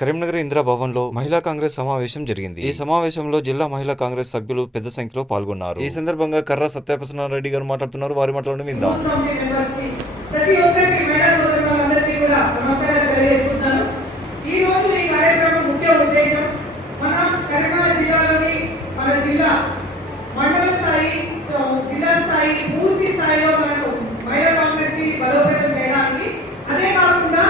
కరీంనగర్ ఇందిరా భవన్ లో మహిళా కాంగ్రెస్ సమావేశం జరిగింది. ఈ సమావేశంలో జిల్లా మహిళా కాంగ్రెస్ సభ్యులు పెద్ద సంఖ్యలో పాల్గొన్నారు. ఈ సందర్భంగా కర్ర సత్యప్రసన్న రెడ్డి గారు మాట్లాడుతున్నారు. వారి మాటలను విందాం. మండల స్థాయి, జిల్లా స్థాయి, పూర్తి స్థాయిలో మనకు మహిళా కాంగ్రెస్ ని బలోపేతం చేయడానికి, అదే కాకుండా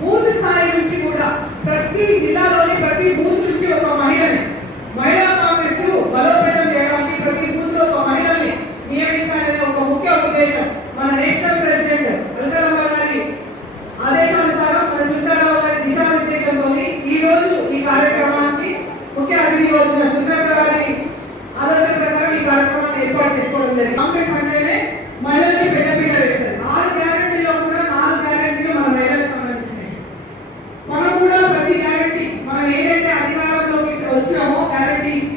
బూత్ స్థాయి నుంచి కూడా ప్రతి జిల్లాలోని ప్రతి బూత్ నుంచి ఒక మహిళని మహిళా కాంగ్రెస్ ను బలోపేతం చేయడానికి ప్రతి బూత్ లో ఒక మహిళని నియమించాలనే ఒక ముఖ్య ఉద్దేశం మన నేషనల్ ప్రెసిడెంట్ వెంకటరమణ గారి ఆదేశానుసారం, మన సుందరరావు గారి దిశానిర్దేశంతో ఈ రోజు ఈ కార్యక్రమానికి ముఖ్య అతిథి వచ్చిన సుందర గారి ఆలోచన ప్రకారం ఈ కార్యక్రమాన్ని ఏర్పాటు చేసుకోవడం జరిగింది. కాంగ్రెస్ అంటేనే మహిళల్ని పెద్దపీట వేస్తారు. 6 గ్యారెంటీలో కూడా 4 గ్యారెంటీలు మన మహిళలకు సంబంధించినవి. మనం కూడా ప్రతి గ్యారెంటీ మనం ఏదైతే అధికారంలోకి వచ్చినామో గ్యారెంటీస్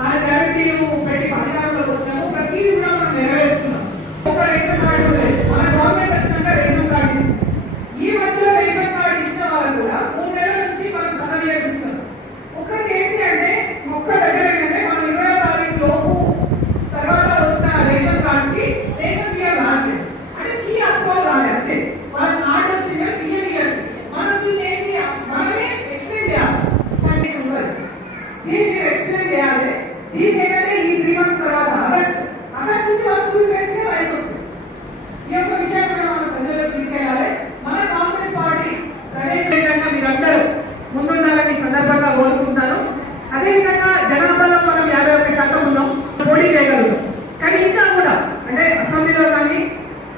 4 గ్యారెంటీలు పెట్టి అధికారంలోకి వచ్చినామో ప్రతిదీ కూడా మనం నెరవేరుస్తున్నాం. ఒక రేషన్ కార్డు లేదు. మన గవర్నమెంట్ వచ్చినాక రేషన్ కార్డు ఇస్తుంది. ఈ మధ్యలో రేషన్ కార్డు ఇచ్చిన వాళ్ళు కూడా 3 నెలల నుంచి మనం సన్నబియ్యం. ఒకటి ఏంటి అంటే ఒక్క దగ్గర ఏంటంటే మనం 20వ తారీఖు లోపు తర్వాత వచ్చిన రేషన్ కార్డ్స్ కి రేషన్ బియ్యం రాలేదు అంటే కీ అప్రూవల్ కాలేదు. అంతే, వాళ్ళ కార్డు వచ్చింది బియ్యం ఇయ్యాలి. మనం దీన్ని ఏంటి మనమే ఎక్స్ప్లెయిన్ చేయాలి. దీన్ని మీరు ఎక్స్ప్లెయిన్ చేయాలి. దీన్ని ఏంటంటే ఈ 3 months తర్వాత ఆగస్ట్ నుంచి వాళ్ళకు పెంచే వయసు వస్తుంది. ఈ యొక్క విషయాన్ని కూడా మనం ప్రజలకు తీసుకెళ్ళాలి. మన కాంగ్రెస్ పార్టీ ప్రవేశపెట్టంగా మీరందరూ ముందుండాలని సందర్భంగా కోరుకుంటున్నాను. అదేవిధంగా జనాభాలో మనం 51% ఉన్నాం, పోటీ చేయగలుగుతాం. కానీ ఇంకా కూడా అంటే అసెంబ్లీలో కానీ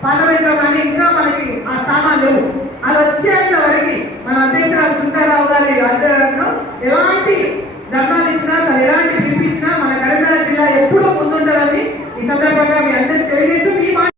పార్లమెంట్ లో కానీ ఇంకా మనకి ఆ స్థానాలు లేవు. అది వచ్చేంత వరకు మన అధ్యక్షురాలు సుందరరావు గారి ఆధ్వర్యంలో ఎలాంటి ధర్నాలు ఇచ్చినా, తను ఎలాంటి పిలిపించినా మన కరీంనగర్ జిల్లా ఎప్పుడూ ముందుండాలని ఈ సందర్భంగా మీ అందరికీ తెలియజేస్తూ